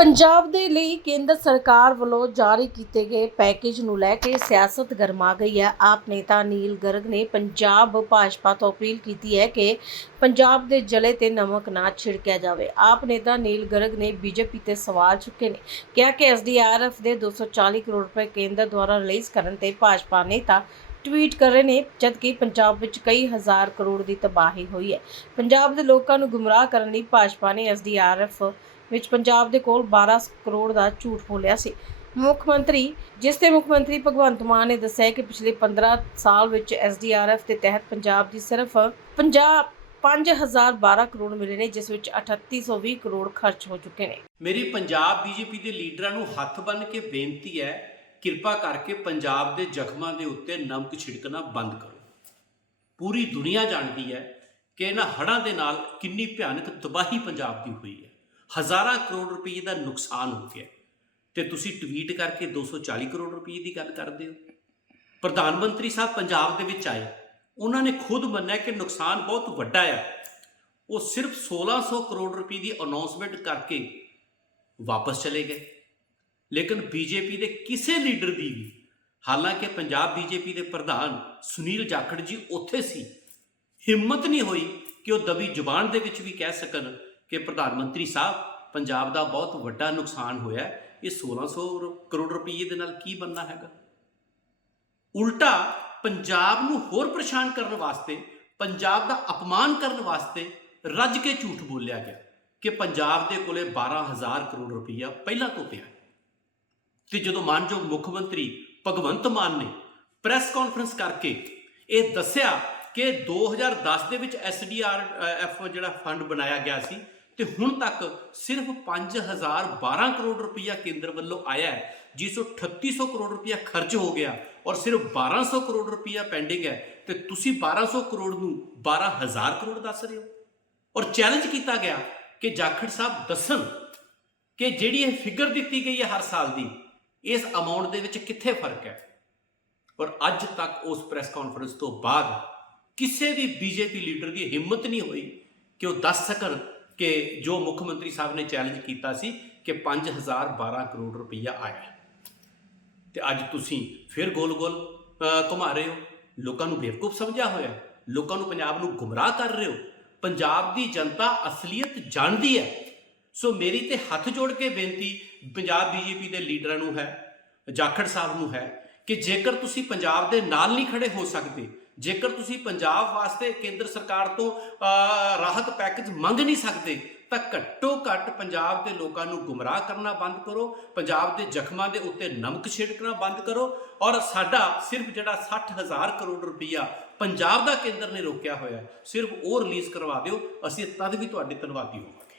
ਪੰਜਾਬ ਦੇ ਲਈ ਕੇਂਦਰ ਸਰਕਾਰ ਵੱਲੋਂ ਜਾਰੀ ਕੀਤੇ ਗਏ ਪੈਕੇਜ ਨੂੰ ਲੈ ਕੇ ਸਿਆਸਤ ਗਰਮਾ ਗਈ ਹੈ। ਆਪ ਨੇਤਾ ਨੀਲ ਗਰਗ ਨੇ ਪੰਜਾਬ ਭਾਜਪਾ ਤੋਂ ਅਪੀਲ ਕੀਤੀ ਹੈ ਕਿ ਪੰਜਾਬ ਦੇ ਜਲੇ ਤੇ ਨਮਕ ਨਾ ਛਿੜਕਿਆ ਜਾਵੇ। ਆਪ ਨੇਤਾ ਨੀਲ ਗਰਗ ਨੇ ਬੀਜੇਪੀ ਤੇ ਸਵਾਲ ਚੁੱਕੇ ਨੇ। ਕਿਹਾ ਕਿ ਐਸਡੀਆਰਐਫ ਦੇ 240 ਕਰੋੜ ਰੁਪਏ ਕੇਂਦਰ ਦੁਆਰਾ ਰਿਲੀਜ਼ ਕਰਨ ਤੇ ਭਾਜਪਾ ਨੇਤਾ ਟਵੀਟ ਕਰ ਰਹੇ ਨੇ, ਜਦਕਿ ਪੰਜਾਬ ਵਿੱਚ ਕਈ ਹਜ਼ਾਰ ਕਰੋੜ ਦੀ ਤਬਾਹੀ ਹੋਈ ਹੈ। ਪੰਜਾਬ ਦੇ ਲੋਕਾਂ ਨੂੰ ਗੁੰਮਰਾਹ ਕਰਨ ਲਈ ਭਾਜਪਾ ਨੇ ਐਸਡੀਆਰਐਫ ਵਿੱਚ ਪੰਜਾਬ ਦੇ ਕੋਲ 12 ਕਰੋੜ ਦਾ ਝੂਠ ਬੋਲਿਆ ਸੀ। ਮੁੱਖ ਮੰਤਰੀ, ਜਿਸ ਤੇ ਮੁੱਖ ਮੰਤਰੀ ਭਗਵੰਤ ਮਾਨ ਨੇ ਦੱਸਿਆ ਕਿ ਪਿਛਲੇ 15 ਸਾਲ ਵਿੱਚ ਐਸਡੀਆਰਐਫ ਦੇ ਤਹਿਤ ਪੰਜਾਬ ਦੀ ਸਿਰਫ 50 5012 ਕਰੋੜ ਮਿਲੇ ਨੇ, ਜਿਸ ਵਿੱਚ 3820 ਕਰੋੜ ਖਰਚ ਹੋ ਚੁੱਕੇ ਨੇ। ਮੇਰੀ ਪੰਜਾਬ ਬੀਜੇਪੀ ਦੇ ਲੀਡਰਾਂ ਨੂੰ ਹੱਥ ਬੰਨ੍ਹ ਕੇ ਬੇਨਤੀ ਹੈ ਕਿਰਪਾ ਕਰਕੇ ਪੰਜਾਬ ਦੇ ਜ਼ਖਮਾਂ ਦੇ ਉੱਤੇ ਨਮਕ ਛਿੜਕਣਾ ਬੰਦ ਕਰੋ। ਪੂਰੀ ਦੁਨੀਆ ਜਾਣਦੀ ਹੈ ਕਿ ਇਹਨਾਂ ਹੜ੍ਹਾਂ ਦੇ ਨਾਲ ਕਿੰਨੀ ਭਿਆਨਕ ਤਬਾਹੀ ਪੰਜਾਬ ਦੀ ਹੋਈ ਹੈ। ਹਜ਼ਾਰਾਂ ਕਰੋੜ ਰੁਪਏ ਦਾ ਨੁਕਸਾਨ ਹੋ ਗਿਆ ਤੇ ਤੁਸੀਂ ਟਵੀਟ ਕਰਕੇ 240 ਕਰੋੜ ਰੁਪਏ ਦੀ ਗੱਲ ਕਰਦੇ ਹੋ। ਪ੍ਰਧਾਨ ਮੰਤਰੀ ਸਾਹਿਬ ਪੰਜਾਬ ਦੇ ਵਿੱਚ ਆਏ। ਉਹਨਾਂ ਨੇ ਖੁਦ ਮੰਨਿਆ ਕਿ ਨੁਕਸਾਨ ਬਹੁਤ ਵੱਡਾ ਹੈ ਉਹ ਸਿਰਫ 1600 ਕਰੋੜ ਰੁਪਏ ਦੀ ਅਨਾਉਂਸਮੈਂਟ ਕਰਕੇ ਵਾਪਸ ਚਲੇ ਗਏ। ਲੇਕਿਨ ਬੀਜੇਪੀ ਦੇ ਕਿਸੇ ਲੀਡਰ ਦੀ ਵੀ, ਹਾਲਾਂਕਿ ਪੰਜਾਬ ਬੀਜੇਪੀ ਦੇ ਪ੍ਰਧਾਨ ਸੁਨੀਲ ਜਾਖੜ ਜੀ ਉੱਥੇ ਸੀ, ਹਿੰਮਤ ਨਹੀਂ ਹੋਈ ਕਿ ਉਹ ਦਬੀ ਜ਼ੁਬਾਨ ਦੇ ਵਿੱਚ ਵੀ ਕਹਿ ਸਕਣ ਕਿ ਪ੍ਰਧਾਨ ਮੰਤਰੀ ਸਾਹਿਬ, ਪੰਜਾਬ ਦਾ ਬਹੁਤ ਵੱਡਾ ਨੁਕਸਾਨ ਹੋਇਆ ਇਹ 1600 ਰ- ਕਰੋੜ ਰੁਪਏ ਦੇ ਨਾਲ ਕੀ ਬੰਨਾ ਹੈਗਾ ਉਲਟਾ ਪੰਜਾਬ ਨੂੰ ਹੋਰ ਪਰੇਸ਼ਾਨ ਕਰਨ ਵਾਸਤੇ, ਪੰਜਾਬ ਦਾ ਅਪਮਾਨ ਕਰਨ ਵਾਸਤੇ ਰੱਜ ਕੇ ਝੂਠ ਬੋਲਿਆ ਗਿਆ ਕਿ ਪੰਜਾਬ ਦੇ ਕੋਲੇ 12000 ਕਰੋੜ ਰੁਪਈਆ ਪਹਿਲਾਂ ਤੋਂ ਪਿਆ ਹੈ। ਤੇ ਜਦੋਂ ਮਾਨਯੋਗ ਮੁੱਖ ਮੰਤਰੀ ਭਗਵੰਤ ਮਾਨ ਨੇ ਪ੍ਰੈਸ ਕਾਨਫਰੰਸ ਕਰਕੇ ਇਹ ਦੱਸਿਆ ਕਿ 2010 ਦੇ ਵਿੱਚ ਐਸਡੀਆਰਐਫ ਜਿਹੜਾ ਫੰਡ ਬਣਾਇਆ ਗਿਆ ਸੀ ਤੇ ਹੁਣ ਤੱਕ ਸਿਰਫ 5012 ਕਰੋੜ ਰੁਪਈਆ ਕੇਂਦਰ ਵੱਲੋਂ ਆਇਆ ਹੈ, ਜਿਸ ਤੋਂ 3800 ਕਰੋੜ ਰੁਪਈਆ ਖਰਚ ਹੋ ਗਿਆ ਔਰ ਸਿਰਫ 1200 ਕਰੋੜ ਰੁਪਈਆ ਪੈਂਡਿੰਗ ਹੈ, ਤੇ ਤੁਸੀਂ 1200 ਕਰੋੜ ਨੂੰ 12000 ਕਰੋੜ ਦੱਸ ਰਹੇ ਹੋ। ਔਰ ਚੈਲੰਜ ਕੀਤਾ ਗਿਆ ਕਿ ਜਾਖੜ ਸਾਹਿਬ ਦੱਸਣ ਕਿ ਜਿਹੜੀ ਇਹ ਫਿਗਰ ਦਿੱਤੀ ਗਈ ਹੈ ਹਰ ਸਾਲ ਦੀ ਇਸ ਅਮਾਉਂਟ ਦੇ ਵਿੱਚ ਕਿੱਥੇ ਫ਼ਰਕ ਹੈ? ਔਰ ਅੱਜ ਤੱਕ ਉਸ ਪ੍ਰੈਸ ਕਾਨਫਰੰਸ ਤੋਂ ਬਾਅਦ ਕਿਸੇ ਵੀ ਬੀਜੇਪੀ ਲੀਡਰ ਦੀ ਹਿੰਮਤ ਨਹੀਂ ਹੋਈ ਕਿ ਉਹ ਦੱਸ ਸਕਣ ਕਿ ਜੋ ਮੁੱਖ ਮੰਤਰੀ ਸਾਹਿਬ ਨੇ ਚੈਲੰਜ ਕੀਤਾ ਸੀ ਕਿ 5012 ਕਰੋੜ ਰੁਪਈਆ ਆਇਆ ਹੈ। ਤੇ ਅੱਜ ਤੁਸੀਂ ਫਿਰ ਗੋਲ-ਗੋਲ ਅਹ, ਘੁਮਾ ਰਹੇ ਹੋ। ਲੋਕਾਂ ਨੂੰ ਬੇਵਕੂਫ ਸਮਝਿਆ ਹੋਇਆ ਲੋਕਾਂ ਨੂੰ ਪੰਜਾਬ ਨੂੰ ਗੁੰਮਰਾਹ ਕਰ ਰਹੇ ਹੋ। ਪੰਜਾਬ ਦੀ ਜਨਤਾ ਅਸਲੀਅਤ ਜਾਣਦੀ ਹੈ ਸੋ ਮੇਰੀ ਤੇ ਹੱਥ ਜੋੜ ਕੇ ਬੇਨਤੀ ਪੰਜਾਬ ਬੀਜੇਪੀ ਦੇ ਲੀਡਰਾਂ ਨੂੰ ਹੈ, ਜਾਖੜ ਸਾਹਿਬ ਨੂੰ ਹੈ ਕਿ ਜੇਕਰ ਤੁਸੀਂ ਪੰਜਾਬ ਦੇ ਨਾਲ ਨਹੀਂ ਖੜੇ ਹੋ ਸਕਦੇ, ਜੇਕਰ ਤੁਸੀਂ ਪੰਜਾਬ ਵਾਸਤੇ ਕੇਂਦਰ ਸਰਕਾਰ ਤੋਂ ਰਾਹਤ ਪੈਕੇਜ ਮੰਗ ਨਹੀਂ ਸਕਦੇ, ਤਾਂ ਘੱਟੋ ਘੱਟ ਪੰਜਾਬ ਦੇ ਲੋਕਾਂ ਨੂੰ ਗੁੰਮਰਾਹ ਕਰਨਾ ਬੰਦ ਕਰੋ, ਪੰਜਾਬ ਦੇ ਜ਼ਖਮਾਂ ਦੇ ਉੱਤੇ ਨਮਕ ਛਿੜਕਣਾ ਬੰਦ ਕਰੋ ਔਰ ਸਾਡਾ ਸਿਰਫ ਜਿਹੜਾ 60000 ਕਰੋੜ ਰੁਪਈਆ ਪੰਜਾਬ ਦਾ ਕੇਂਦਰ ਨੇ ਰੋਕਿਆ ਹੋਇਆ ਸਿਰਫ ਉਹ ਰਿਲੀਜ਼ ਕਰਵਾ ਦਿਓ, ਅਸੀਂ ਤਦ ਵੀ ਤੁਹਾਡੇ ਧੰਨਵਾਦੀ ਹੋਵਾਂਗੇ।